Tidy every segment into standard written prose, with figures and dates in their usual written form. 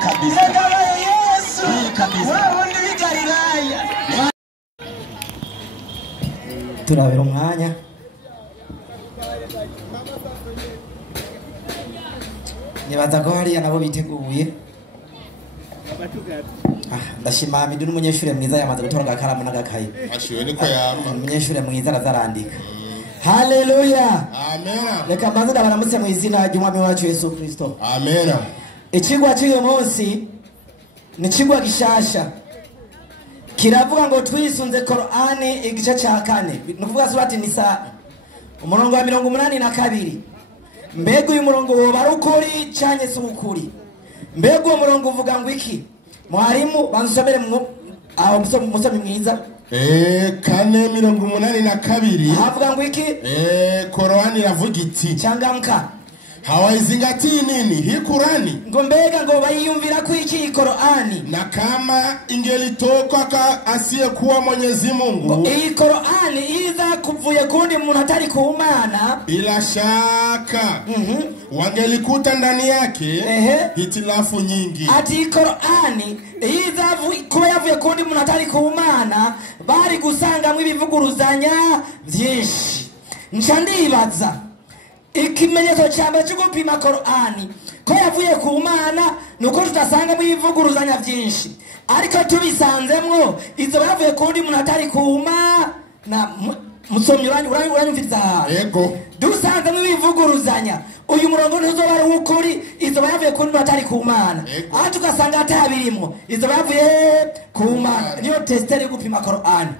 kabisa. Yesu. Kabisa. Wewe ni Galilaya. Turabera umwanya. Nibaza ko hariya nabo biteguye. Ndashima Midu n'umunyeshure mwiza yamaze gutora agakaramu n'agakaye. Ashiwe niko yamba. Umunyeshure mwiza arazarandika. Haleluya. Amen. Reka mbanze ndabaramutse mu izina ry'Umwami wacu Yesu Kristo. Amen. Ikigwa cy'uyu munsi ni ikigwa gishasha. Kiravuga ngo twisunze Qur'ani igice cya 4. Nuvuga surati Nisa umurongo wa 82. Mbega uyu murongo woba ari ukuri cyanye si ukuri? Mbega uwo murongo uvuga ngo iki? Mwarimu banzusomere aho musomyi mwiza. 4:82. Havuga ngo iki? Qur'ani iravuga iti Changamka. Hawaizingatii nini hii Qur'ani? Ngo mbega ngo bayiyumvira ku iki Qur'ani? Na kama ingelitoka asiyekuwa Mwenyezi Mungu, iyi Qur'ani iza kuvuye kundi muntu atari ku Mana, bila shaka wangelikuta ndani yake hitilafu nyingi. Ati Qur'ani iza kuba yavuye kundi muntu atari ku Mana bari gusangamwe ibivuguruzanya byinshi. Nca ndibaza ikimenyetso cyambere cyo gupima Qur'ani ko yavuye ku Mana nuko tudasanga mu ivuguruzanya byinshi, ariko tubisanzemwo izo bavuye kundi muntu atari ku Mana. Musomyi uranyumviriza? Yego. Dusanze mu bivuguruzanya uyu murongo ntuzoba ari ukuri, izo bavuye kundi muntu atari ku Mana. Aha tugasanga atabirimo izo bavuye ku Mana. Niyo testere yo gupima Qur'ani.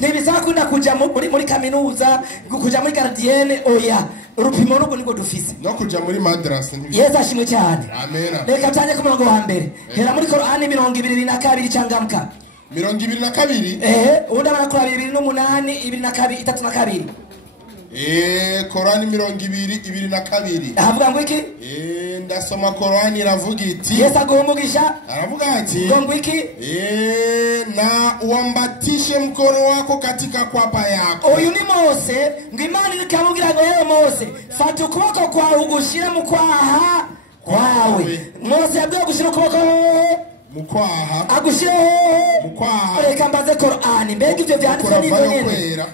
Ntibisaba kunda kuja muri kaminuza, kuja muri gardienne, oya. Urupimo nuko niko dufise. No kuja muri madrasa ntibisaba. Yesu ashimwe cyane. Amen. Reka tanye ku murongo wa mbere. Hera muri Qur'ani 22 Changamka. 22. Undi barakora 28, 22, 32. Qur'ani 22:22. Havuga ngo iki? Ndasoma Qur'ani iravuga iti Yesu aguhumugisha. Aravuga ati ngo iki? Na uambatishe mkono wako katika kwapa yako. Uyu ni Mose, ngo Imana ikamubwira ngo yewe Mose, fata ukuboko kwawe ugushira mu kwaha kwawe. Mose yabwiye gushira ukuboko mukwaha, agushire mukwaha. Reka mbaze Qur'ani mbega ivyo vyanditse n'ivyo nyene.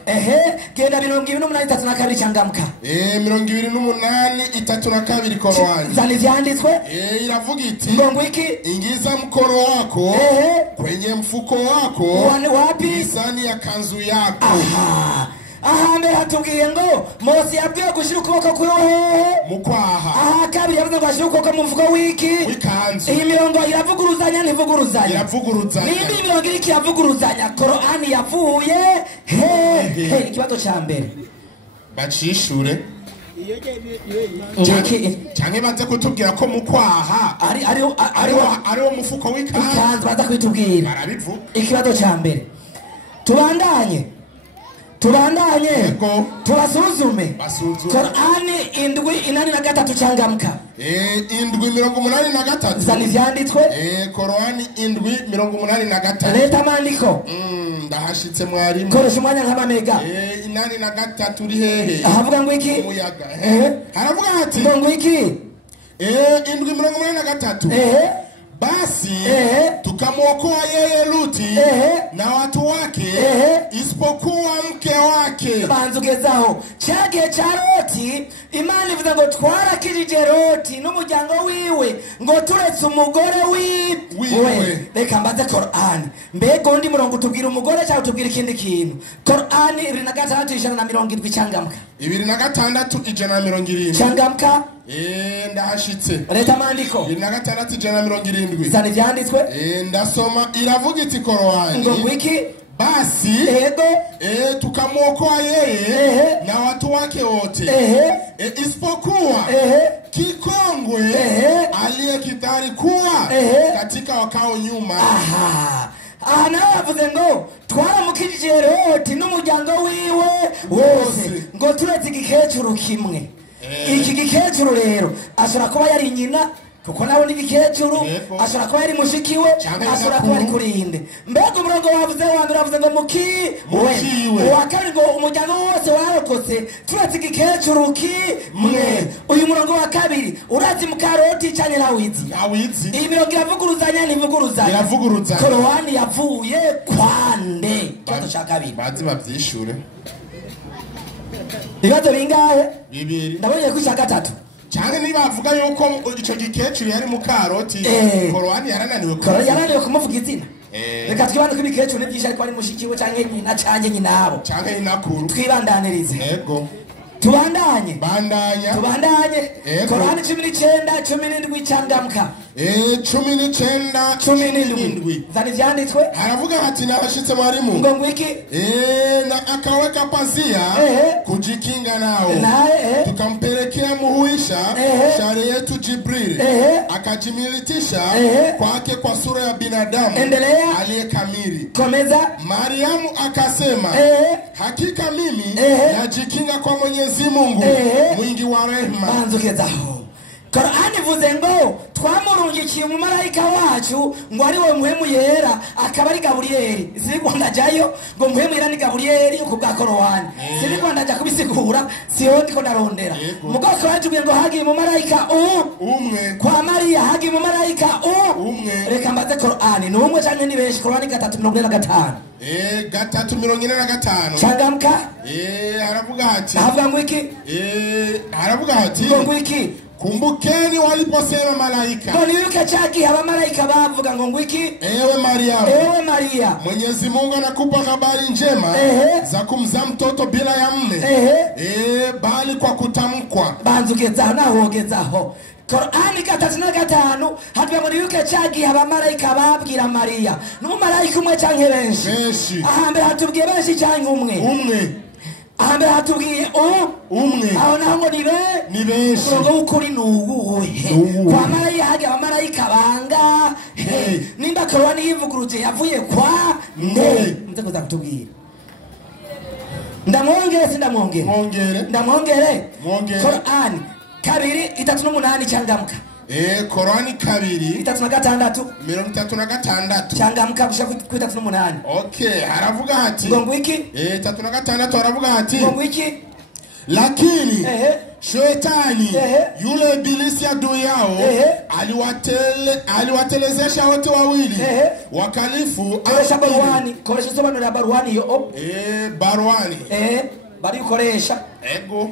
Genda 28:32 Changamka. 28:32 Qur'ani. Zani vyanditswe? Iravuga iti ngo iki? Ingiza mkono wako kwenye mfuko wako wapi? Misani ya kanzu yako. Aha mbere hatubwiye ngo Mose yabwiye gushira ukuboko kuri mukwaha. Kabiri yavuze ngo ashira ukuboko mu mfuko wiki wikanzu. Iyi mirongo iravuguruzanya ntivuguruzanya? Iravuguruzanya. Niba mirongo iki yavuguruzanya Qur'ani yavuye ikibazo cya mbere bacishure Change baze kutubwira ko mukwaha ariwo mufuko w'ikanzu. Baza kwitubwira barabivuga. Ikibazo cya mbere tubandanye tubasuzume. Qur'ani 7:83 Changamka. 7:83 zani vyanditswe. Qur'ani 7:83. Leta mandiko. Ndahashitse mwarimu. Koresha umwanya nk'amamega. 8:3 uri hehe? Havuga ngo iki? Umuyaga. Haravuga ati ngo iki? 7:83. Basi tukamwokoa yeye Luti na watu wake isipokuwa mke wake. Banzugezaho cyage cha Loti, Imana ivuga ngo twarakirije Loti n'umuryango wiwe ngo turetse umugore wiwe. Reka mbaze Qur'ani mbega undi murongo tubwira umugore cyangwa tubwira ikindi kintu? Qur'ani 26:170 Changamka. 26:170 Changamka. Ndahashitse. Leta mandiko. 26:170. Zani vyanditswe? Ndasoma iravuga iti Qur'ani. Ngo wiki? Basi tukamwokoa yeye na watu wake wote isipokuwa kikongwe aliyekidhari kuwa katika wakao nyuma. Navuze ngo twaramukijije Loti n'umuryango wiwe wose ngo turetse igikecuru kimwe. Iki gikecuru rero ashobora kuba yari nyina kuko nawe ni igikecuru ashobora kuba yari mushikiwe ashobora kuba ari kurinde mbega umurongo wavuze wandi uravuze ngo mukiwe uwa kabiri ngo umuryango wose warokotse turetse igikecuru kimwe uyu murongo wa kabiri urazi mukaroti cyane nawizi iyi mirongo iravuguruzanya ntivuguruzanya korowani yavuye kwande ikibazo cya kabiri bazi babyishure ibibazo bingahe bibiri ndabonye ko icya gatatu cyane niba bavuga yuko ico gikecuru yari mukaroti korowani yarananiwe kumuvuga izina reka twibande ko ibikecuru n'ibyinshi ariko ari mushikiwe canke nyina canke nyinabo canke nyinakuru twibandanirize yego tubandanye korowani 19 17 cangamka 17 zani vyanditswe haravuga hati nabashitse mwarimu ngo ngwiki na akaweka pazia kujikinga nao tukampelekea muhuisha shari yetu Jibril akajimilitisha kwake kwa sura ya binadamu aliyekamili. Komeza. Mariamu akasema hakika mimi najikinga kwa Mwenyezi Mungu mwingi wa rehema. Banzukezaho Korani vuze ngo twamurungikiye umumarayika wacu ngo ari we muhemu yera akaba ari Gaburiyeli. Siriko ndajayo ngo muhemu yera ni Gaburiyeli uko bwa Korowani. Siriko ndaja kubisigura siho ndiko ndarondera. Mugoko wajubiye ngo hagiye umumarayika umwe kwa Mariya hagiye umumarayika umwe. Reka mbaze Korani ni umwe canke ni benshi? Korani 3:45 3:45 Changamka haravuga ati havuga ngo iki haravuga ati ngo iki kumbukeni waliposema malaika. Kwa niuka chaki haba malaika bavuga ngo ngwiki ewe Maria Mwenyezi Mungu anakupa habari njema za kumzaa mtoto bila ya mme bali kwa kutamkwa. Banzugezaho nahogezaho Korani 3:5 hatwa muri yuke chagi haba malaika babwira Maria n'umumarayika umwe canke benshi ahambe hatubwiye benshi canke umwe ahambe hatubwiye umwe aho naho ngo ni benshi ngo ukuri nuwuhe kwa Maria hage abamarayika banga nimba Korani yivuguruje yavuye kwa nze kuza kutubwira ndamwongere Korani 2:38 Changamka Korani 2:36 Changamka gushaka ku 3:8 Okay haravuga ati ngo iki 3:6 haravuga ati ngo iki lakini Shetani yule ibilisi adui yao aliwatelezesha wote wawili wakalifu koresha sobanura ya baruani yo baruani bari ukoresha ego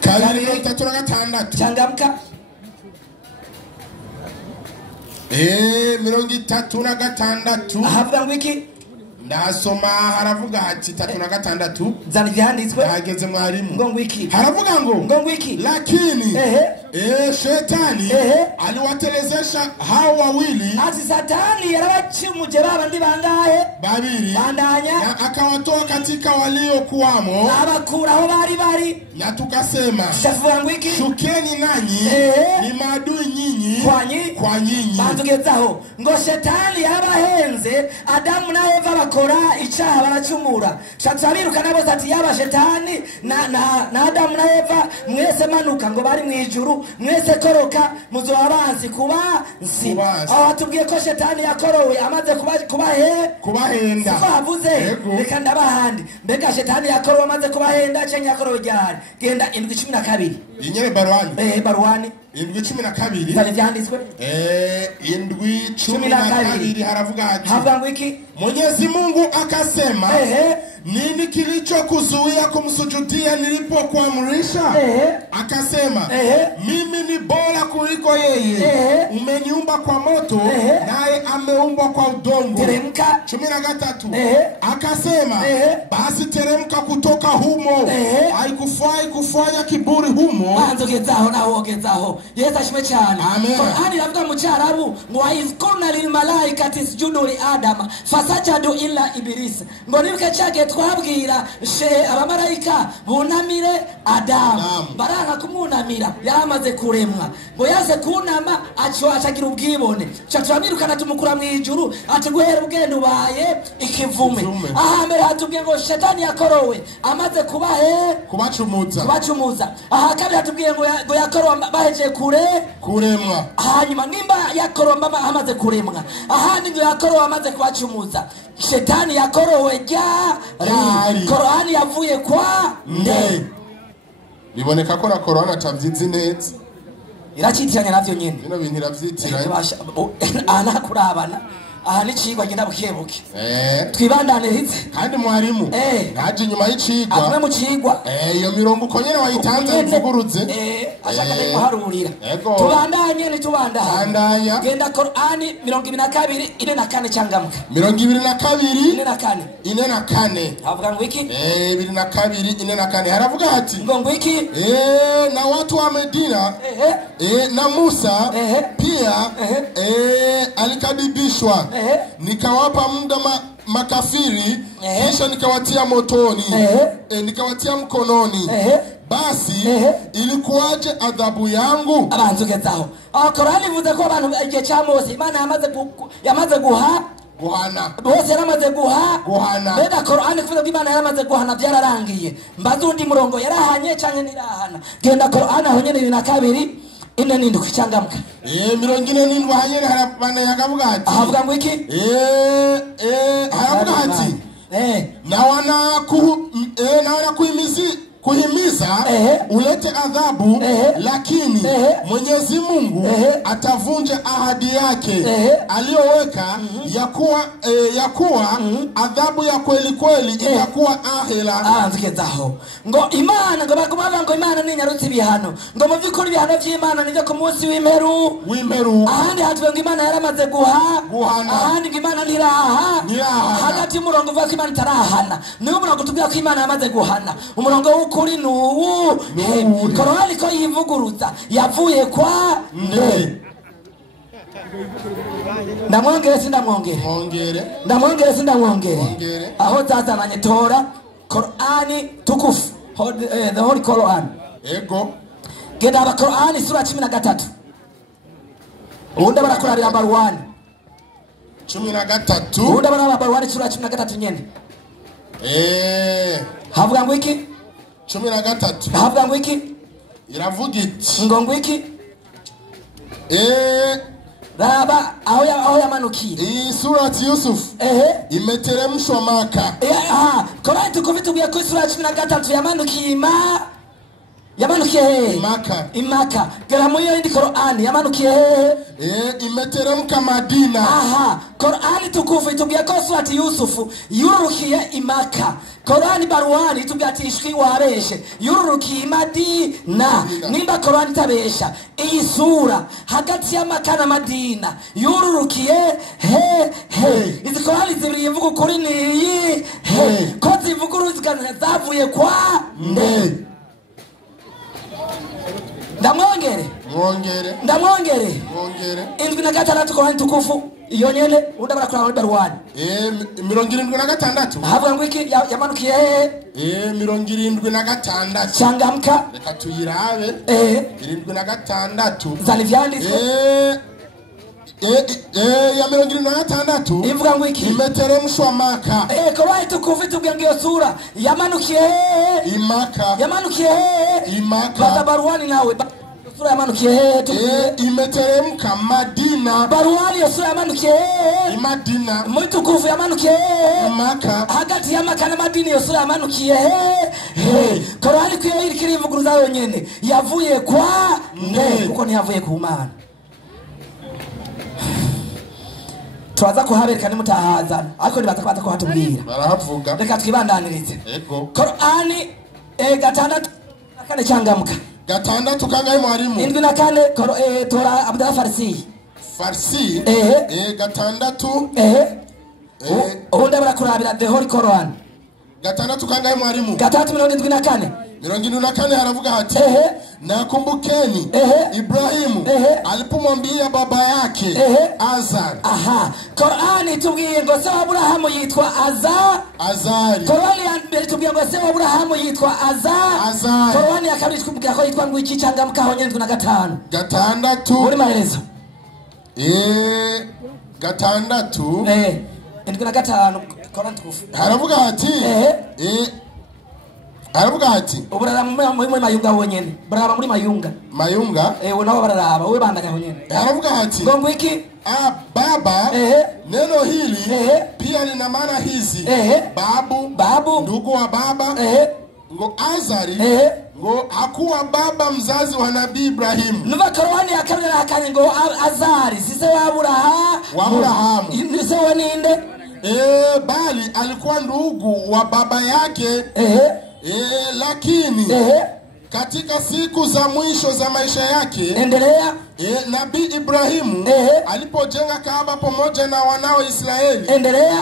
3:36 Changamka 3:36 havuga ngo iki ndasoma haravuga ati 3:6 zani vyanditswe hageze mwarimu ngo iki haravuga ngo iki lakini Shetani aliwatelezesha hao wawili ati Satani yarabachimuje babandi bangahe babiri bandanya akawatoa katika waliokuwamo abakuraho bari na tukasema shafuwa ngo iki shukeni nanyi ni maadui nyinyi kwa nyinyi banzugezaho ngo Shetani yarabahenze Adamu na Eva bakora icyaha baracumura shatsabiruka nabo ati yaba Shetani na Adamu na Eva mwese manuka ngo bari mwijuru mwese koroka muzobabanzi kuba nsi aho tubwiye ko Shetani yakorowe amaze kubahenda bavuze reka ndabahandi mbega Shetani yakorowe amaze kubahenda cyangwa yakorowe ryari genda 7:12 inyere baruani 7:12 zali vyanditswe 7:12 haravuga ati havuga ngo iki Mwenyezi Mungu akasema nini kilichokuzuia kumsujudia nilipokuamrisha? Akasema mimi ni bora kuliko yeye. Umeniumba kwa moto naye ameumbwa kwa udongo. Teremka 13 akasema basi teremka kutoka humo. Haikufai kufanya kiburi humo. Banzogezaho nawogezaho Yesu ashimwe cyane. Qur'ani iravuga mu cyarabu ngo ayizkurna lil malaikati isjudu li Adam fasajadu illa iblis. Ngo nibuke cyage twabwira abamarayika bunamire Adamu baranga kumunamira yamaze kure kuremwa ngo yaze kunama acagira ubwibone turamwirukana tumukura mwijuru ati guhera ubwenge ubaye ikivume. Aha mbere hatubwiye ngo shetani yakorowe amaze kubahe kubacumuza. Aha kabiri hatubwiye ngo yakorowe baheje kuremwa. Hanyuma nimba yakorowe amaze kuremwa, ahandi ngo yakorowe amaze kubacumuza. Shetani yakorowe ryari? Korani yavuye kwa nde? Biboneka ko na korona atavyizi neza, iracitiranya navyo nyene. Bino bintu iravyitiranya. Ana kurabana aha ni cigwa genda bukebuke twibandanirize kandi mwarimu naje inyuma y'icigwa amwe mu cigwa iyo mirongo uko nyene wayitanze mvuguruze ashaka ne kuharurira tubandanye ni tubandanya genda Qur'ani 22 ine na kane changamka 22 ine na kane havuga ngo iki 22 ine na kane haravuga ati ngo iki na watu wa Medina na Musa pia alikadibishwa nikawapa muda makafiri kisha nikawatia motoni nikawatia mkononi basi ilikuwaje adhabu yangu? Abanzugezaho Qur'ani ivuze ko abantu igihe cya Mose Imana yamaze guhana bose yaramaze guhana beda Qur'ani kuvuga ko Imana yaramaze guhana byararangiye mbazundi murongo yarahanye canke nirahana genda Qur'ani aho nyene 22 ine n'indwi changamka 47 hanyene harabana yakavuga ati ahavuga ngo iki haravuga ati nawana kuhimiza ulete adhabu lakini Mwenyezi Mungu atavunja ahadi yake aliyoweka ya kuwa adhabu ya kweli itakuwa ahera. Nzikezaho ngo Imana ngo bagumava ngo Imana ni nyarutse ibihano ngo mu byukuri ibihano by'Imana nije ku munsi w'imperu ahandi hatwe ngo Imana yaramaze guhana ahandi ngo Imana ntiraha hagati y'umurongo uvuga ko Imana itarahana niyo umurongo tubwira ko Imana yamaze guhana umurongo kuri nuwu Qur'ani ko yivuguruza yavuye kwa nde? Ndamwongere aho zazananye Tora Qur'ani tukufu the Holy Quran genda aba Qur'ani sura 13 ubundi barakurabira Barwani 13 ubundi Barwani sura 13 nyene havuga ngo iki 13 havuga ngo iki iravuga iti ngo iki raba aho yamanukiye iyi surati Yusuf imeteremshwa Maka Qur'ani tukuvitubiye ko sura 13 yamanukiye Maka gara mu yindi Qur'ani yamanukiye imeteremka Madina Qur'ani tukuvitubiye ko surati Yusuf yurukiye Maka Qur'ani Barwani tubwira ati ishwi wareshe yurukiye Madina nimba Qur'ani tabesha iyi sura hagati ya Maka na Madina yurukiye izi Qur'ani zibiri yivuga kuri niyi ko zivuguruzwa zavuye kwa nde? Ndamwongere indwi na gatandatu Qur'ani tukufu iyo nyene udabara kuri Barwani 76 havuga ngo iki yamanukiye 76 changamka reka tuyirabe 76 zalivyanditse ya 76 ivuga ngo iki imeteremshwa Maka Qur'ani tukufu tubwira ngiyo sura yamanukiye Maka Barwani nawe sura yamanukiye imeteremka Madina Barwani yo sura yamanukiye Madina mutukufu yamanukiye Maka hagati ya Maka na Madina yo sura yamanukiye Qur'ani ko irikiri ivuguruza yonyene yavuye kwa nde? Kuko ntiyavuye ku Mana. Twaza kuhabereka nimutahazana ariko nibatakwaza ko hatubwira barahavuga reka twibandanirize Qur'ani 6 kane changamka 6 kangahe mwarimu 7 Tora Abdallah Farsi 6 ubundi barakurabira the Holy Quran 6 kangahe mwarimu 374 74 haravuga hati nakumbukeni Ibrahimu alipomwambia baba yake Azar. Qur'ani tubwiye ngo se Abrahamu yitwa Azari. Qur'ani yambere tubwiye ngo se Abrahamu yitwa Azari. Qur'ani yakabiri tubwiye ko yitwa ngo iki Changamka ho 75 gatandatu muri maherezo 6 75 Qur'ani tukufu haravuga hati haravuga hati uburara muri mayunga wonyene baraba muri mayunga nabo bararaba we bandanya wonyene haravuga hati ngo iki baba neno hili pia lina maana hizi babu ndugu wa baba ngo Azari ngo hakuwa baba mzazi wa nabii Ibrahim. Nuva Qur'ani yakabira hakanye ngo Azari sise wa Abrahamu nise wa ninde bali alikuwa ndugu wa baba yake lakini katika siku za mwisho za maisha yake endelea nabii Ibrahimu alipojenga Kaaba pamoja na wanao Israeli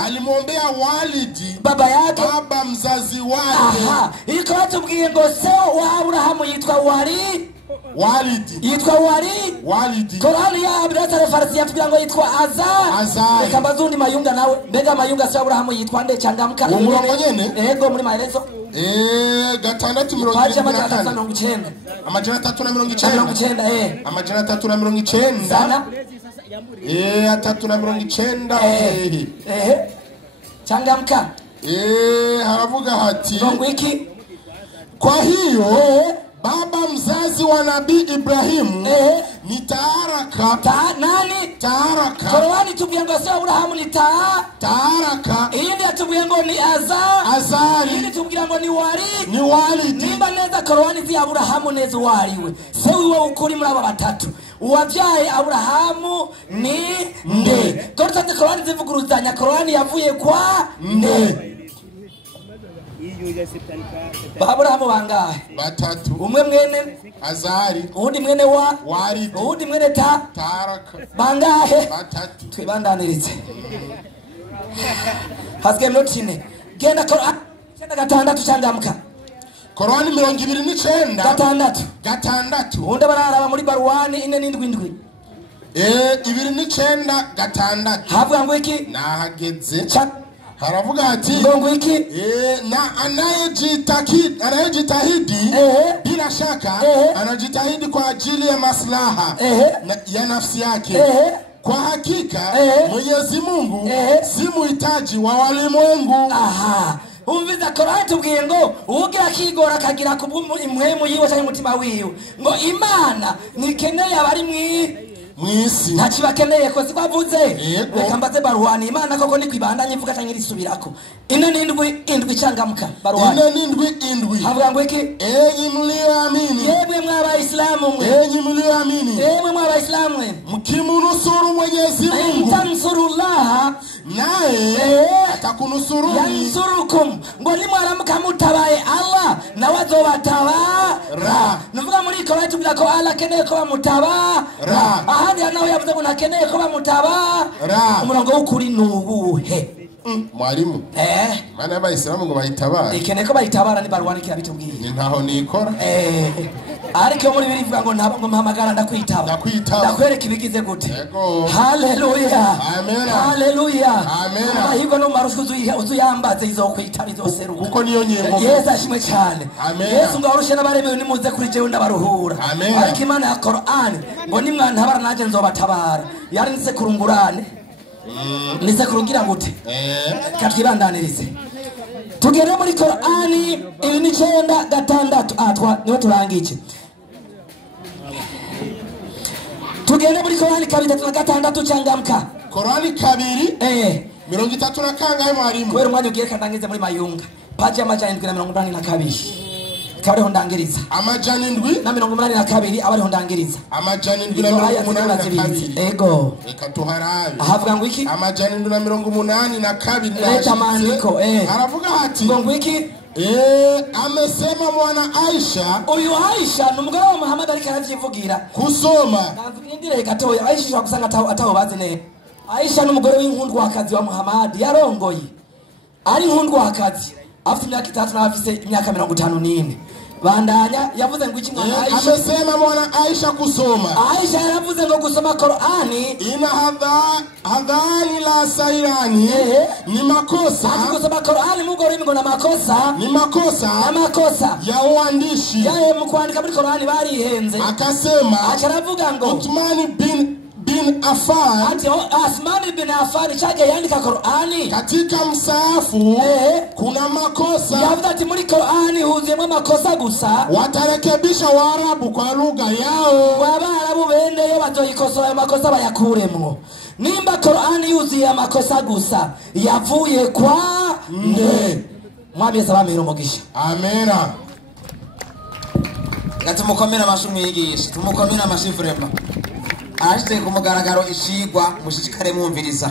alimwombea walidi baba yake baba mzazi wake. Iko tubwiye ngo se wa Abrahamu yitwa walidi yitwa walidi. Qur'ani ya Abdul Farsi yatubwiye ngo yitwa Azar. Kambazundi mayunga nawe mbega mayunga se Abrahamu yitwa nde Changamka nyene muri maelezo 6 amajana 390 amajana 390 sana 390 Changamka haravuga hati ngo iki kwa hiyo baba mzazi wa nabii Ibrahimu ni Taharaka. Nani? Taharaka. Qur'ani tubwiye ngo se Abrahamu ni Taharaka. Iyindi atubwiye ngo ni Azari. Iyindi tubwiye ngo ni Walidi. Nimba neza Qur'ani zi Abrahamu neza wariwe. Se wiwe ukuri muri aba batatu. Uwavyaye Abrahamu ni nde. Qur'ani zivuguruzanya Qur'ani yavuye kwa nde. Abrahamu bangahe? Batatu. Umwe mwene Azari, undi mwene Walidi, undi mwene Taharaka. Bangahe? Batatu. Twibandaniritse. Hasike notine. Genda Qur'ani 6 Changamka. Qur'ani 29 gatandatu. Unda bararaba muri Barwani 4:7. 29 havuga ngo iki nahageze haravuga ati ngo iki na anayejitahidi bila shaka anajitahidi kwa ajili ya maslaha ya nafsi yake. Kwa hakika Mwenyezi Mungu si muhitaji wa walimwengu. Umviza Qur'ani tubwiye ngo ugira kigora kagira kubw'umuhemu yiwe cyangwa umutima wiwe ngo Imana nikeneye abari mwisi ntakibakeneye ko zikwavuze reka mbaze Barwani Imana koko ni kwibandanye mvuga cyangwa risubirako 4:7 Changamka Barwani 4:7 havuga ngo iki enyi mlioamini yebwe mw'abayisilamu mwe enyi mlioamini yebwe mw'abayisilamu mwe mkimnusuru Mwenyezi Mungu tansurullah naye atakunusuru yansurukum ngo nimwaramuka mutabaye Allah nawe azobatabara nuvuga muri Qur'ani tubwira ko Allah keneye ko bamutabara ahandi nawe yavuze ngo nakeneye ko bamutabara umurongo w'ukuri nubuhe mwarimu mana y'abayisilamu ngo bayitabara ikeneye ko bayitabara ni Barwani kirabitubwiye ni ntaho nikora ariko muri birivuga ngo ntabwo mpamagara ndakwitaba ndakwereka ibigize gute haleluya amen haleluya amen ahiko no marushu uzuyambaze izokwitaba izoseruka kuko niyo nyingo Yesu ashimwe cyane Yesu ngo arushe n'abaremewe nimuze kuri jewe ndabaruhura ariko Imana ya Qur'ani ngo nimwantabara naje nzobatabara yari nise kurungurane nise kurungira gute katwibandanirize tugere muri Qur'ani 9:6 atwa niwe turangije tugere muri Qur'ani 2:6 Changamka Qur'ani 2:30 mwarimu kwera umwanya ugiye kandangize muri Mayunga paji amajana 782 kabariho ndangiriza amajana 782 abariho ndangiriza amajana 782 ego reka tuharabe ahavuga ngo iki amajana 782 leta mandiko aravuga ati ngo iki amesema mwana Aisha uyu Aisha numugore wa Muhammad ariko aravyivugira kusoma ndire gatoya Aisha gusanga ataho bazi ne Aisha numugore w'inkundwakazi wa Muhammad yarongoye ari inkundwakazi afite imyaka 3 n'afise imyaka 54 bandanya yavuze ngo iki mwana Aisha amesema mwana Aisha kusoma Aisha yavuze ngo kusoma Qur'ani ina hadhani la sairani ni makosa kusoma Qur'ani mugore ngo na makosa ni makosa ya uandishi yae mkuandika muri Qur'ani barihenze akasema acharavuga ngo Uthman bin Affan ati Uthman bin Affan chake yandika Qur'ani katika msaafu kuna makosa yavuze ati muri Qur'ani huzemo makosa gusa watarekebisha Waarabu kwa lugha yao Waarabu bendeyo bazoyikosoa makosa bayakuremo nimba Qur'ani yuziye makosa gusa yavuye kwa nde mwabye sabamira umugisha amena gatumukomera amashumi yigisha tumukomera amashifurema ashite kumugaragaro ishigwa mushishikare mwumviriza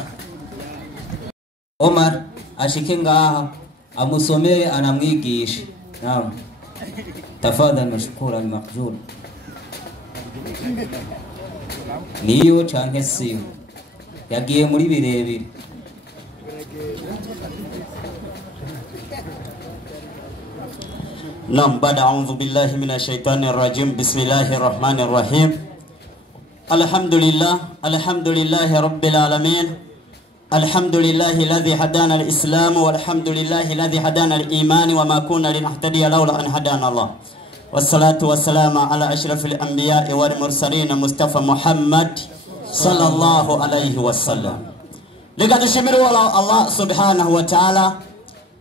Omar ashike ngaha amusomere anamwigisha naam tafadhali mashukura al-maqjul niyo canke siyo yagiye muri birebire نعم بعد أعوذ بالله من الشيطان الرجيم بسم الله الرحمن الرحيم الحمد لله رب العالمين الحمد لله الذي هدانا الإسلام والحمد لله الذي هدانا الإيمان وما كنا لنهتدي لولا أن هدانا الله والصلاة والسلام على أشرف الأنبياء والمرسلين مصطفى محمد صلى الله عليه وسلم لقد شمروا الله سبحانه وتعالى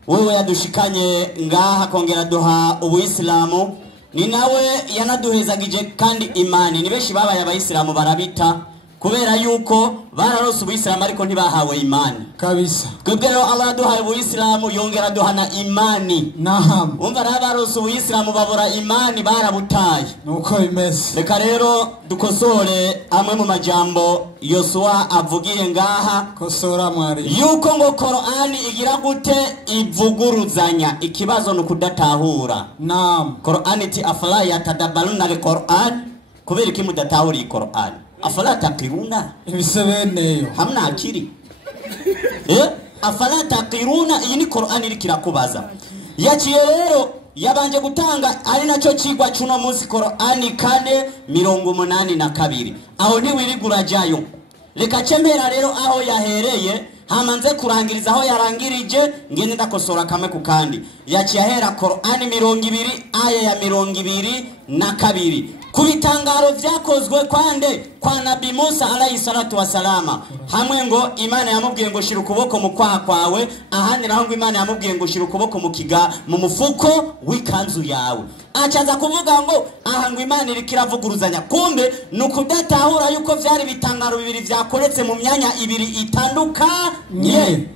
wewe yadushikanye ngaha kongera duha ubuislamu ni nawe yanaduhezagije kandi imani ni beshi baba y'abayisilamu barabita kubera yuko bararose ubuislamu ariko ntibahawe imani kabisa kubera Allah duhaye ubuislamu yongera duhana imani naham umva bararose ubuislamu babura imani barabutaye nuko bimeze reka rero dukosore amwe mu majambo Yosua avugiye ngaha kosora mwari yuko ngo Qur'ani igira gute ivuguruzanya ikibazo no kudatahura naam Qur'ani ti afala yatadabbaluna al-Qur'an kubera iki mudatahura i-Qur'an afala taqiruna ibisebeneyo hamna akiri afala taqiruna iyi ni Qur'ani irikirakubaza yaciye rero yabanje gutanga ari naco cigwa cuno munsi Qur'ani 4:82 aho ni wirigurajayo reka cembera rero aho yahereye hamanze kurangiriza aho yarangirije ngene ndakosora kamwe kukandi yaciye ahera Qur'ani 20 aya ya 22 kubitangaro vyakozwe kwande kwa Nabii Musa alayhi salatu wasalama hamwe ngo Imana yamubwiye ngo shira ukuboko mu kwaha kwawe ahanira ngo Imana yamubwiye ngo shira ukuboko mu mu mufuko w'ikanzu yawe acaza kuvuga ngo aha ngo Imana irikiravuguruuzanya kumbe nukudatahura yuko vyari bitangaro bibiri vyakoretse mu myanya ibiri itandukanye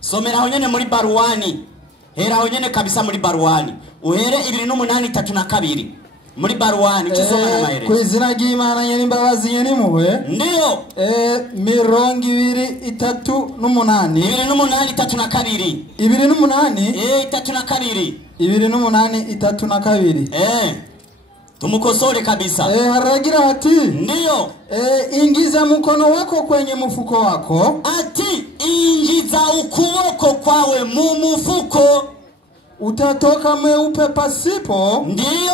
somera aho nyene muri Baruwani hera aho nyene kabisa muri Baruwani uhere 2:8-32 muri Baruwani kisoma na maere kwizina ry'Imana nyene imbabazi nyene muwe ndiyo 2:8-32 2:8-32 tumukosore kabisa haragira ati ndiyo ingiza mkono wako kwenye mfuko wako ati ingiza ukuboko kwawe mu mufuko utatoka mweupe pasipo ndiyo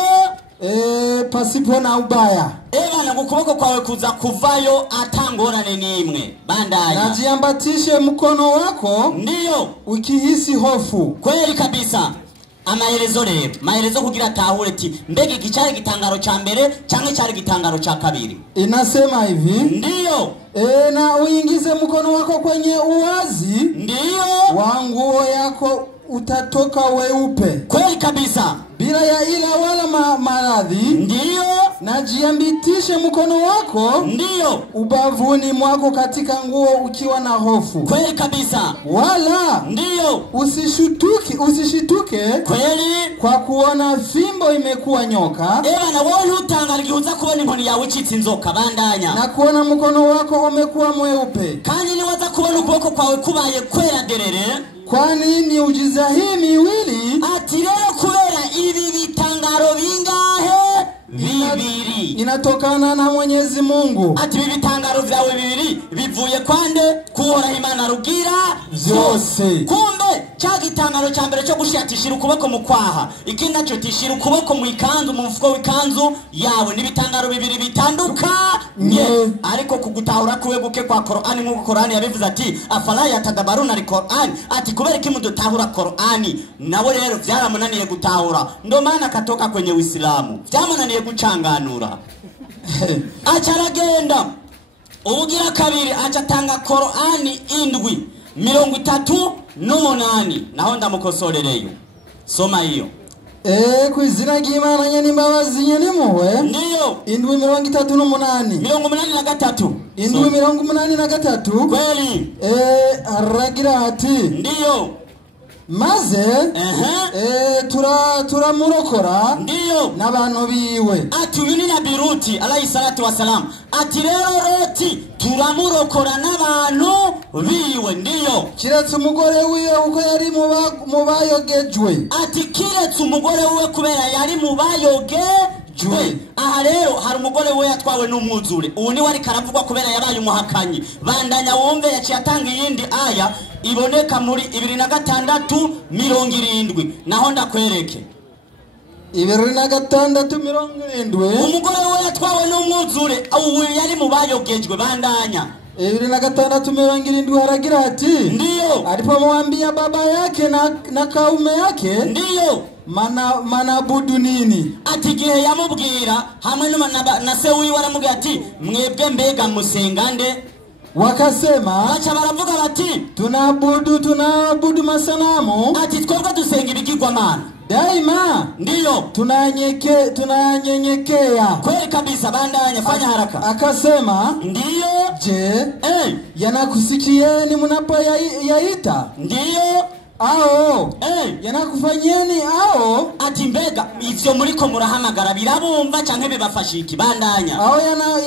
pasipo na ubaya bana ukuboko kwawe kuza kuvayo atangorane nimwe bandanya najiambatishe mkono wako ndiyo ukihisi hofu kweli kabisa amaherezo rero maherezo kugira tahure ti mbege igicari gitangaro ca mbere canke cari gitangaro ca kabiri inasema hivi ndiyo na uingize mkono wako kwenye uwazi ndiyo wa nguo yako utatoka weupe kweli kabisa bila ya ila wala maradhi ndiyo najiambitishe mkono wako ndiyo ubavuni mwako katika nguo ukiwa na hofu kweli kabisa wala ndiyo usishituke kweli kwa kuona fimbo imekuwa nyoka na wewe utangarirwa kubona inkoni yawe icitse inzoka bandanya na kuona mkono wako umekuwa mweupe kandi niwaza kubona ukuboko kwawe kubaye kwera derere kwani ni ujiza hii miwili ati rero kubera ibi bitangaro bingahe bibiri inatokana na Mwenyezi Mungu ati ibi bitangaro vyawe bibiri bivuye kwande kuhora Imana rugira byose. Kumbe cya gitangaro cya mbere cyo gushatishira ukuboko mu kwaha, ikindi naco tishira ukuboko mu ikanzu, mu mfuko w'ikanzu yawe, n'ibitangaro bibiri bitandukanye. Ariko kugutahura kuwe guke kwa Qur'ani, nk'uko Qur'ani yabivuze ati afala yatadabaruna al-Qur'an, ati kubera iki mudutahura Qur'ani. Nawe rero byaramunaniye gutahura, ndo maana katoka kwenye Uislamu, byamunaniye gucanganura. Acharagenda ubugira kabiri acatanga Qur'ani 7:38, naho ndamukosorereyo. Soma hiyo. Kwizina ry'Imana nyene imbabazi nyene muwe. Ndiyo. 7:38. 83. 7:83. Kweli. Aragira ati. Ndiyo. Maze turamurokora ndiyo n'abantu biwe. Ati uyu ni Nabii Luti alayhi salatu wasalam. Ati rero Luti turamurokora n'abantu biwe. Ndiyo kiretse umugore wiwe uko yari mu bayogejwe. Ati kiretse umugore wiwe kubera yari mu bayogejwe. Aha rero hari umugore we yatwawe n'umwuzure. Ubu ni wari karavugwa kubera yabaye umuhakanyi. Bandanya wumve yaciye atanga iyindi aya iboneka muri 2:670. Naho ndakwereke 2:670. umugore we yatwawe n'umwuzure, ubu yari mu bayogejwe. Bandanya 2:670 haragira ati. Ndiyo alipomwambia baba yake na kaume yake. Ndiyo manabudu nini. Ati gihe yamubwira hamwe na se wiwe aramubwira ati mwebwe mbega musengande. Wakasema bacha baravuga bati tunaabudu masanamu. Ati twebwe dusenga ibigirwamana daima. Ndiyo tunanyenyekea. Kweli kabisa. Bandanya, fanya haraka. Akasema ndiyo je yanakusikieni mnapoyaita. Ndiyo yanakufanyeni ao. Ati mbega ivyo muriko murahamagara birabumva canke bibafasha iki? Bandanya.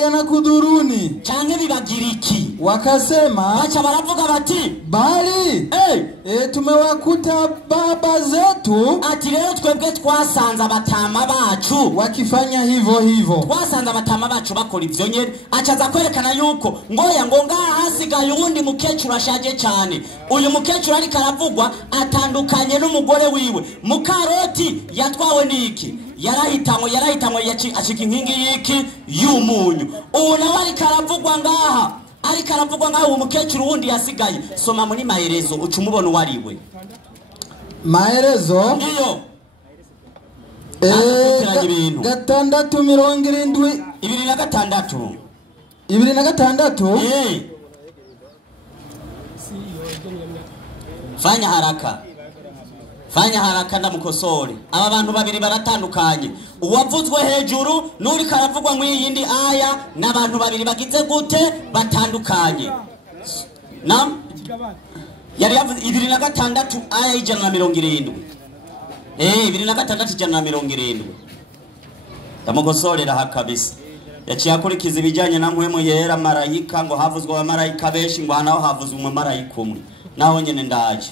Yanakuduruni canke bibagira iki? Wakasema bacha baravuga bati bali tumewakuta baba zetu. Ati rero twebwe twasanze abatama bacu wakifanya hivyo. Twasanze abatama bacu bakora ivyo nyene. Acaza kwerekana yuko ngoya ngo ngaha hasigaye uwundi mukecuru ashaje cyane. Uyu mukecuru ari karavugwa atandukanye n'umugore wiwe. Mukaroti yatwawe niki? Yarahitamwe acika inkingi yiki y'umunyu. Ubu nawe ari karavugwa ngaha. Ariko aravugwa ngaho umukecuru wundi yasigaye. Soma muri Maherezo uca umubona uwariwe. Maherezo ndiyo 6:70. 2:6. Fanya haraka ndamukosore. Aba bantu babiri baratandukanye. Uwavuzwe hejuru nuri karavugwa mu yindi aya n'abantu babiri bagize gute batandukanye. Nam yari yavuze 2:6 aya 170. 2:6 170. Ndamukosorera hakabisa. Yaciye akurikiza ibijyanye na mpwemu yera marayika, ngo havuzwe abamarayika benshi, ngo hanaho havuzwe umumarayika umwe. Naho nyene ndaje.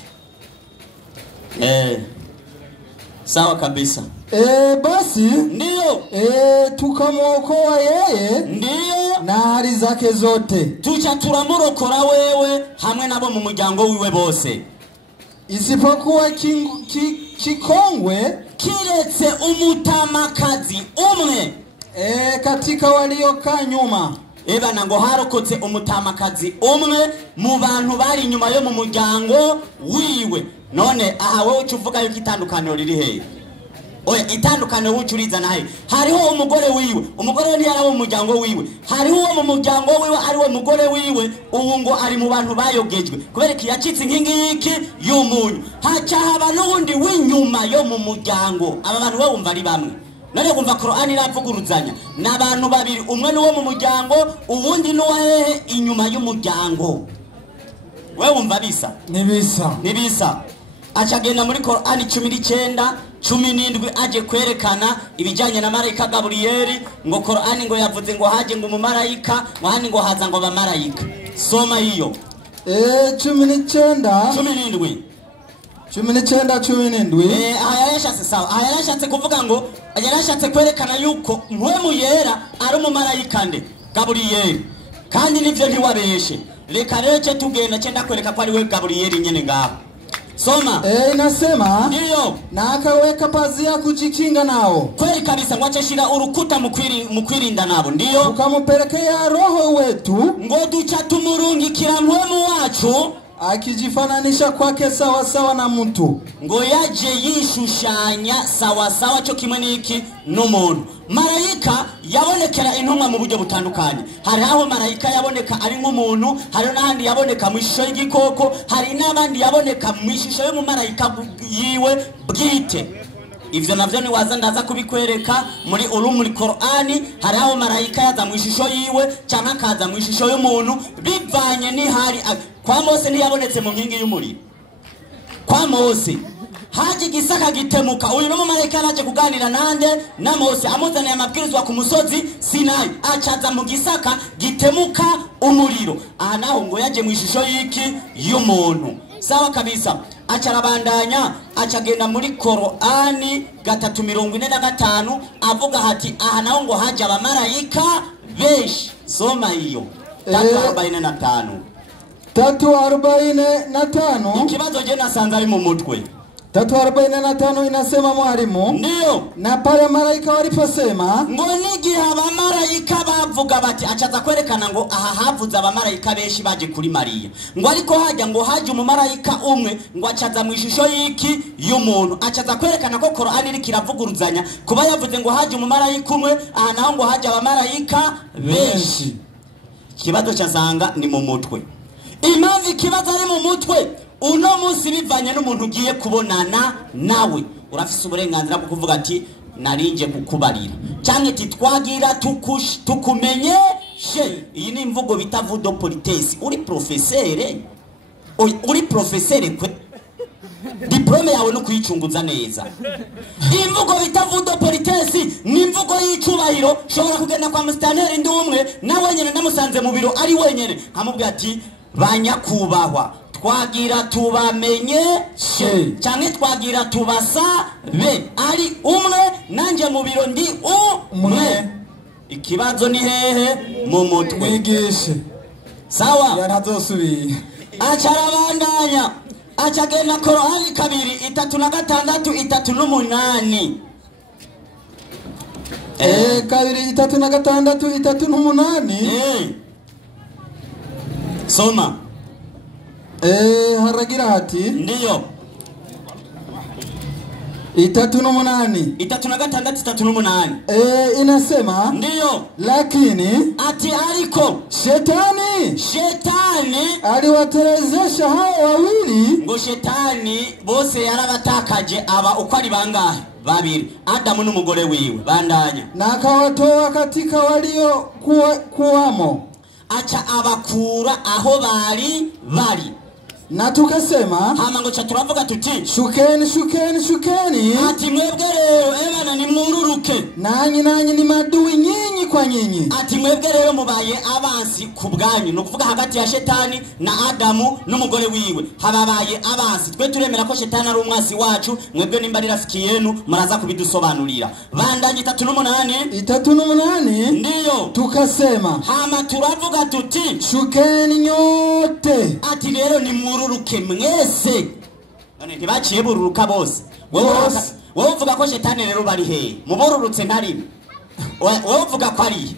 Sawa kabisa. Basi ndiyo tukamwokoa yeye. Ndiyo na hali zake zote. Tucha turamurokora wewe hamwe nabo mu muryango wiwe bose. Isipokuwa kikongwe kiretse umutamakazi umwe katika waliokaa nyuma. Ebana ngo harokotse umutamakazi umwe mu bantu bari inyuma yo mu muryango wiwe. None aha wewe ucuvuga yuko itandukaniro riri hehe? Oya, itandukaniro wucuriza nahe. Hariho umugore wiwe. Umugore we ntiyari mu muryango wiwe. Hariho uwo mu muryango wiwe ari we mugore wiwe. Ubu ngo ari mu bantu bayogejwe kubera iki yacitse inkingi yiki y'umunyu. Haca haba n'undi w'inyuma yo mu muryango. Aba bantu we wumva ari bamwe. None kumva Qur'ani iravuguruzanya n'abantu babiri, umwe ni wo mu muryango, ubundi ni wahehe inyuma y'umuryango. We wumva bisa? Nibisa. Acagenda muri Qur'ani 19:17 aje kwerekana ibijanye na marayika Gabriel, ngo Qur'ani ngo yavuze ngo haje ngo umumarayika, ngo hani ngo haza ngo abamarayika. Soma hiyo 19:17. 19:17. Ayarashatse sawa. Ayarashatse kuvuga ngo ayarashatse kwerekana yuko mpwemu yera ari umumarayika nde Gabriel. Kandi nivyo ntiwabeshe. Reka rece tugenda chenda kwereka kwa liwe Gabrieli nyene ngaho. Soma. Inasema ndio na akaweka pazia kujikinga nao. Kweli kabisa, ngwache shira urukuta mukwirinda nabo. Ndio ukamupelekea roho wetu ngo duca tumurungikira mpwemu wacu akijifananisha kwake sawa sawa na mtu, ngo yaje yishushanya sawa sawa cyo kimwe n'iki n'umuntu. Marayika yabonekera intumwa mu buryo butandukanye. Hari aho marayika yaboneka ari nk'umuntu, hari n'ahandi yaboneka mu ishusho y'igikoko, hari n'abandi yaboneka mu ishusho y'umumarayika yiwe bwite. Ivyo navyo ni waza ndaza kubikwereka muri urumuri Qur'ani. Hari aho marayika yaza mu ishusho yiwe cyangwa akaza mu ishusho y'umuntu bivanye ni hari. Kwa Mose ntiyabonetse mu nkingi y'umuriro. Kwa Mose haje gisaka gitemuka, uyu no marayika naje kuganira nande na Mose amuzaniye amabwirizwa ku musozi Sinai, acaza mu gisaka gitemuka umuriro. Aha naho ngo yaje mu ishusho y'iki y'umuntu. Sawa kabisa. Acarabandanya acagenda muri Qur'ani 3:45 avuga hati aha naho ngo haje abamarayika benshi. Soma hiyo 3:45 3:45. Ikibazo je nasanze ari mu mutwe. 3:45 inasema mwalimu, ndio na pale malaika waliposema ngo nigihe abamarayika bavuga bati, acaza kwerekana ngo aha havuze abamarayika benshi baje kuri Mariya. Ngo ariko hajya ngo haje umumarayika umwe ngo acaza mu ishusho y'iki y'umuntu. Acaza kwerekana ko Qur'ani iri kiravuguruzanya kuba yavuze ngo haje umumarayika umwe, aha naho ngo haje abamarayika benshi. Kibazo cyasanga ni mu mutwe. Impamvu kibazo ari mu mutwe, uno munsi bivanye n'umuntu ugiye kubonana nawe, urafise uburenganzira bwo kuvuga ati narinje kukubarira cyangwa ati twagira tukumenye she. Iyi ni imvugo bita vudo politesse. Uri professeur kwe diplome yawe no kuyicunguza neza. Imvugo bita vudo politesse ni imvugo y'icubahiro. Shobora kugenda kwa mustanteri ndi umwe nawe nyene namusanze mu biro ari wenyene nkamubwira ati banyakubahwa twagira tubamenye cyane twagira tubasabe ari umwe nanje mu biro ndi umwe. Ikibazo ni hehe mu mutwe. Nigishe sawa yanazosubira. Acarabandanya acagenda Qur'ani 2:3-6-8 2:3-6-8 Soma. Haragira hati ndio 3:8 inasema ndio, lakini ati ariko shetani aliwaterezesha hao wawili. Ngo shetani bose yarabatakaje aba uko ari bangahe? Babiri, Adamu n'umugore wiwe. Bandanya. Na akawatoa katika walio kuwamo, acha abakura aho bari. Na tukasema hama ngo turavuga tuti shukeni ati mwebwe rero ebana ni mururuke, nanyi ni madui nyinyi kwa nyinyi. Ati mwebwe rero mubaye abansi ku bwanyu. No kuvuga hagati ya shetani na Adamu n'umugore wiwe hababaye abansi. Twe turemera ko shetani ari umwasi wacu, mwebwe nimba rafiki yenu muraza kubidusobanurira. Bandanye 3:8 ndio tukasema hama turavuga tuti shukeni nyote. Ati rero ni mururuke mwese. None ntibaciye bururuka bose. Wowe uvuga ko shetani rero bari he? Muborurutse ntari. Wowe uvuga ko ari.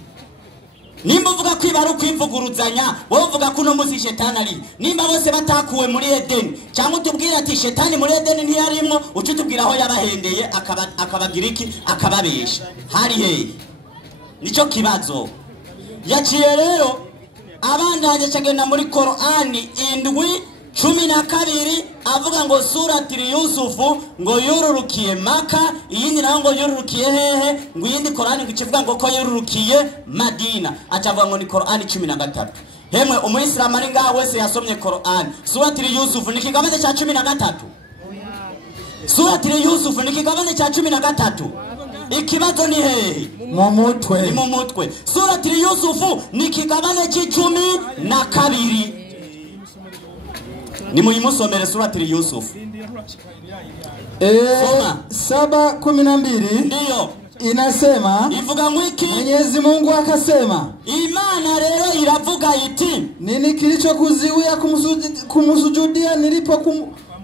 Nimba uvuga ko ibaru kwimvuguruzanya, wowe uvuga ko no muzi shetani ari. Nimba bose batakuwe muri Edeni, cyangwa utubwira ati shetani muri Edeni ntiyarimwo, ucutubwira aho yabahendeye akabagira iki akababesha. Hari he? Nico kibazo. Yaciye rero abandanye cyagenda muri Qur'ani 7:12 avuga ngo surati Yusufu ngo yururukiye Maka, iyindi naho ngo yururukiye hehe, ngo iyindi Qur'ani ngikivuga ngo ko yururukiye Madina. Acavuga ngo ni Qur'ani 13. Hemwe umuislamu ari ngaho wese yasomye Qur'ani, surati Yusufu ni kigabane cha 13. Surati Yusufu ni kigabane cha 13. Ikibazo ni hehe? Mu mutwe. Ni mu mutwe. Surati Yusufu ni kigabane c'12. Ni muyimusomere surati Yusufu. 7:12 ndio inasema ivuga ngwiki Mwenyezi Mungu akasema, Imana rero iravuga iti, nini kilichokuziwia kumsujudia nilipo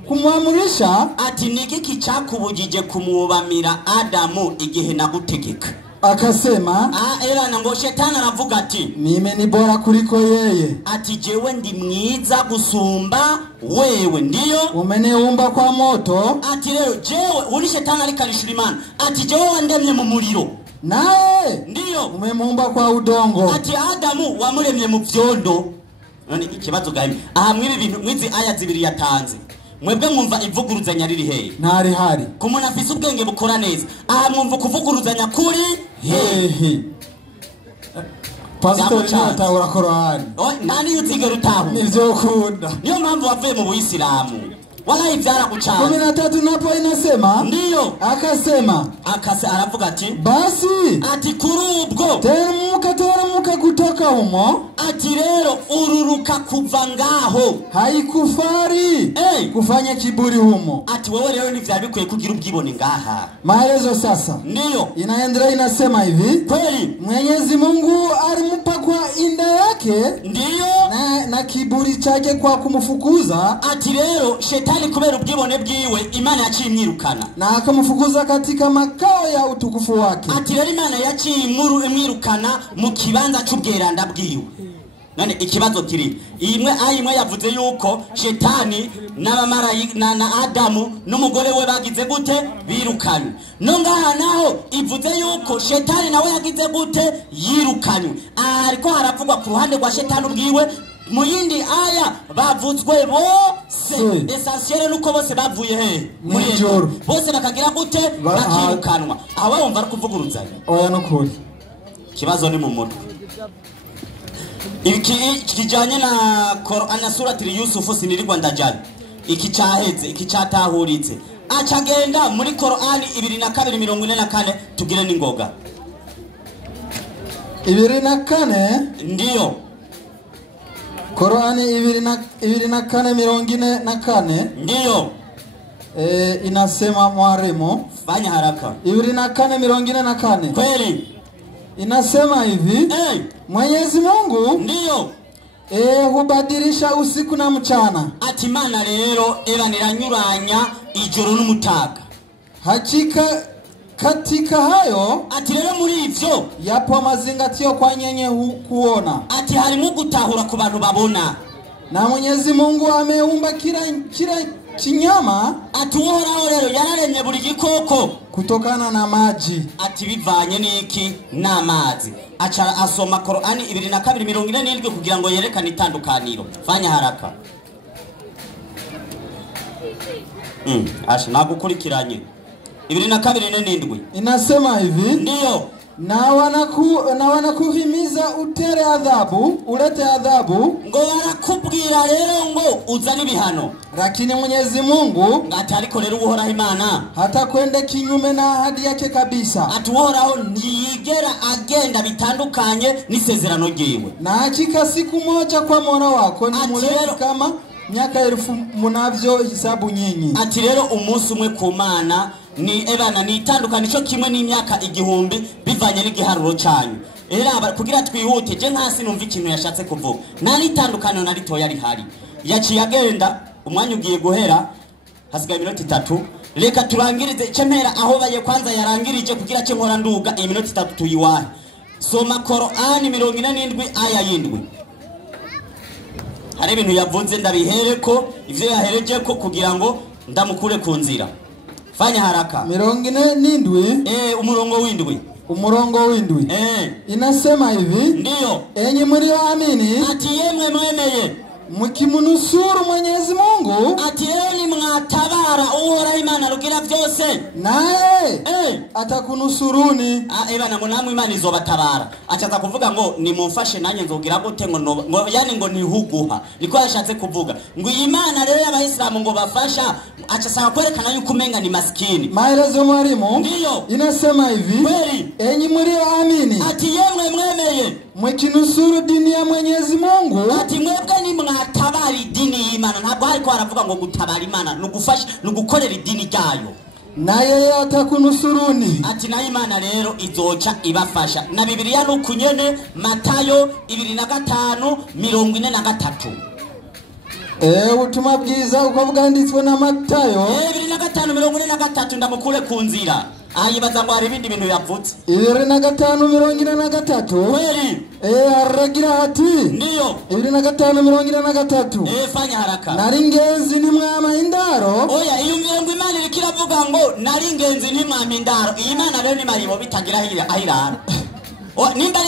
kumwamurisha? ati nigiki cyakubujije kumwubamira Adamu igihe nagutegeka? Akasema, era ngo shetani aravuga ati, mimi ni bora kuliko yeye. Ati jewe ndi mwiza gusumba wewe, ndiyo umeniumba kwa moto. Ati rero jewe uri shetani ari kalishura Imana, ati jewe wandemye mu muriro, naye ndiyo umemuumba kwa udongo. Ati Adamu wamuremye mu vyondo. None ikibazo gahimi aha mwibi bintu mwizi aya zibiri yatanze, mwebwe mwumva ivuguruzanya riri hehe? Ntari hari. Ku muntu afise ubwenge bukora neza, aha mwumva kuvuguruzanya kuri hehe? Pastor natahura Qur'an. Nani yuzigera utahu? Nivyo ukunda. Niyo mpamvu wavuye mu Buislamu. Wala ivyara kuchana. 13 napo inasema, ndiyo akasema, aravuga ati, basi ati kurubwo teremuka kutoka humo, ati rero ururuka kuva ngaho, haikufari kufanya kiburi humo. Ati wewe rero ni vya bikwiye kugira ubwibone ngaha. Maelezo sasa, ndiyo inaendelea inasema hivi, kweli Mwenyezi Mungu alimpa kwa inda yake, ndiyo na kiburi chake kwa kumfukuza. Ati rero shetani kubera ubwibone bwiwe Imana yaciye imwirukana, na akamfukuza katika makao ya utukufu wake. Ati rero Imana yaciye imwirukana mu kibanza cy'ubweranda bwiwe. None ikibazo kiri imwe yavuze yuko shetani na Adamu n'umugore we bagize gute birukanywe. No ngaha naho ivuze yuko shetani nawe yagize gute yirukanywe. Ariko haravugwa ku ruhande rwa shetani ubwiwe, mu yindi aya bavuzwe bose. Essentiel nuko bose bavuye he muri ijoro, bose bakagira gute bakirukanwa. Aho wumva ari kuvuguruzanya. Oya nukuri kibazo ni mu mutwe. Iki kijanye na Qur'an na surati Yusuf sinirirwa ndajanye. Iki cyaheze, iki cyatahuritse. Acagenda muri Qur'an 22:44 tugire ningoga. 24 ndiyo. Qur'an 24:44 ndiyo. Inasema mwarimu, fanya haraka. 24:44 kweli inasema hivi, Mwenyezi Mungu ndiyo hubadilisha usiku na mchana. Ati Imana rero niranyuranya ijoro n'umutaga. Hakika katika hayo, ati rero muri ivyo yapo mazingatio kwa nyenye kuona. Ati harimo gutahura ku bantu babona. Na Mwenyezi Mungu ameumba kila kinyama, ati uhoraho rero yararemye buri gikoko kutokana na maji. Ati bivanye n'iki? N'amazi. Acha asoma Qur'ani 22:47 kugira ngo yerekane itandukaniro. Fanya haraka. Asha nagukurikiranye. 22:47 inasema hivi, ndiyo. Na wanakuhimiza ulete adhabu, ngo barakubwira rero ngo uzane ibihano. Lakini Mwenyezi Mungu atariko rero uhoraho Imana hata kwenda kinyume na ahadi yake kabisa. Atuhoraho ntiyigera agenda bitandukanye n'isezerano ryiwe. Na hakika siku moja kwa Mola wako ni mrefu kama miaka 1000 munavyo hisabu nyinyi. Ati rero umunsi umwe ku Mana ni itandukanisho kimwe n'imyaka 1000 bivanye n'igiharuro cyanyu. Era kugira twihute je ntasi numva ikintu yashatse kuvuga. Nari itandukano nari toya rihari. Yaciye agenda umwanya ugiye guhera, hasigaye iminota 3. Reka turangirize cemera aho baye kwanza yarangirije kugira cyo nkora nduga iminota 3 tuyiwahe. Soma Qur'an 47 aya 7. Hari ibintu yavuze ndabihereko, ivyo yahereje ko kugira ngo ndamukure ku nzira. Fanya haraka. 47 umurongo w'indwi. Inasema hivi, ndiyo. Enyi mlioamini, ati yemwe mwemeye mkimunusuru Mwenyezi Mungu, ati yeni mwatabara uhoraho Imana rugira byose, naye atakunusuruni. Ebana ngo namwe Imana izobatabara. Achaza kuvuga ngo nimumfashe nanye nzogira gute ngo yani ngo nihuguha. Niko yashatse kuvuga ngo Imana rero y'abayisilamu ngo bafasha, achasaka kwerekana yuko umenga ni maskini. Maelezo mwalimu, ndiyo. Inasema hivi, kweli. Enyi mlioamini, ati yemwe mwemeye mkinusuru dini ya Mwenyezi Mungu, ati mwebwe ni mwatabari dini y'Imana. Ntabwo hariko haravuga ngo gutabara Imana, nugufasha nugukorera idini ryayo. naye atakunusuruni. Ati na Imana rero izoca ibafasha. Na Bibiliya nukunyene Matayo 25:43. Ubutumwa bwiza uko bwanditswe na Matayo 25:43 ndamukure ku nzira. Ayibaza ngo hari ibindi bintu yavutse. 25:43 kweli aragira ati ndiyo 25:43 fanya haraka. Nari ingenzi ni mwama indaro. Oya iyo ngo Imana irikiravuga ngo nari ingenzi ni mwama indaro. Imana rero ni maribo bitagira ahirara. Nimba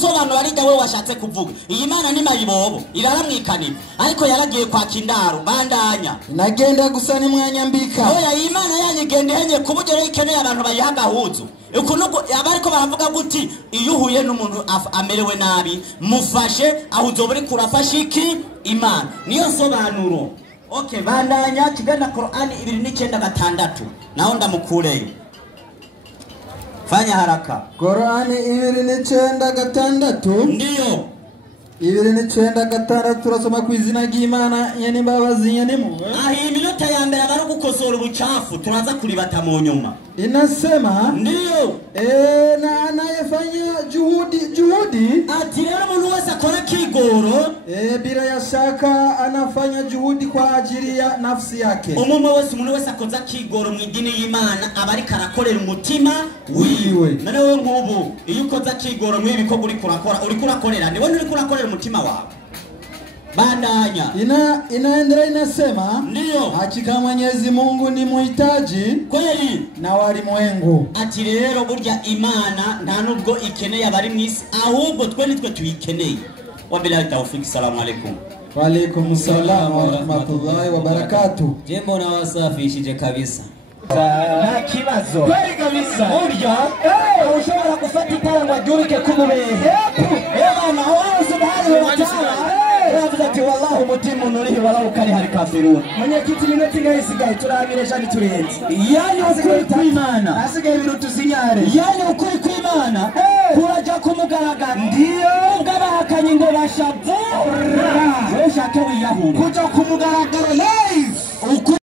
sobanura ari dawe washatse kuvuga. Iyi Mana ni mayibobo iraramwikanira ariko yaragiye kwa kindaro bandanya. Nagenda gusa ni mwanyambika. Oya iyi Mana yanyigendenye kubugero ikeneye abantu bayagahuzu. Ukunuko abariko baravuga guti iyo uhuye n'umuntu amerewe nabi mufashe aho uzoburi kurafasha iki Imana. Niyo sobanuro. Okay bandanya kigenda Qur'ani 29:6 naho ndamukureyo. Fanya haraka. Qur'ani 29:6 ndiyo 29:6 turasoma ku izina ry'Imana nyene imbabazi nyene mu. Ahi iminota ya mbere bari gukosora ubucafu turaza kuribata mu nyuma. Inasema ndiyo na anayefanya juhudi ati rero umuntu wese akora kigoro bila ya shaka anafanya juhudi kwa ajili ya nafsi yake. Umuntu wese akoza kigoro mu idini y'Imana abari karakorera umutima wiwe. None wewe ngubu iyo ukoza kigoro mwibi ko uri kurakorera ni wewe uri kurakorera umutima wawe. Bandanya. Inaendelea inasema ndiyo hakika Mwenyezi Mungu ni muhitaji kweli na walimwengu. Ati rero burya Imana nta nubwo ikeneye abari mwisi ahubwo twe nitwe tuyikeneye. Wabillahi tawfik. Assalamu alaikum. Wa alaikum salam wa rahmatullahi wa barakatuh. Jembo na wasafishije kabisa. Nta kibazo kweli kabisa. Burya ushobora gufata itangwa ryurike kumubehe Imana Allah subhanahu wa ta'ala ati wallahu mutimu nurihi walau kari hari kafirun. Mwenyekiti minoti ngayisigaye turabire jani turenze. Yani ukuri kw'Imana asigaye birutu sinyare. Yani ukuri kw'Imana kuraja kumugaragara ndiyo bw'abahakanye ngo bashavu weshake wiyahura kuja kumugaragara live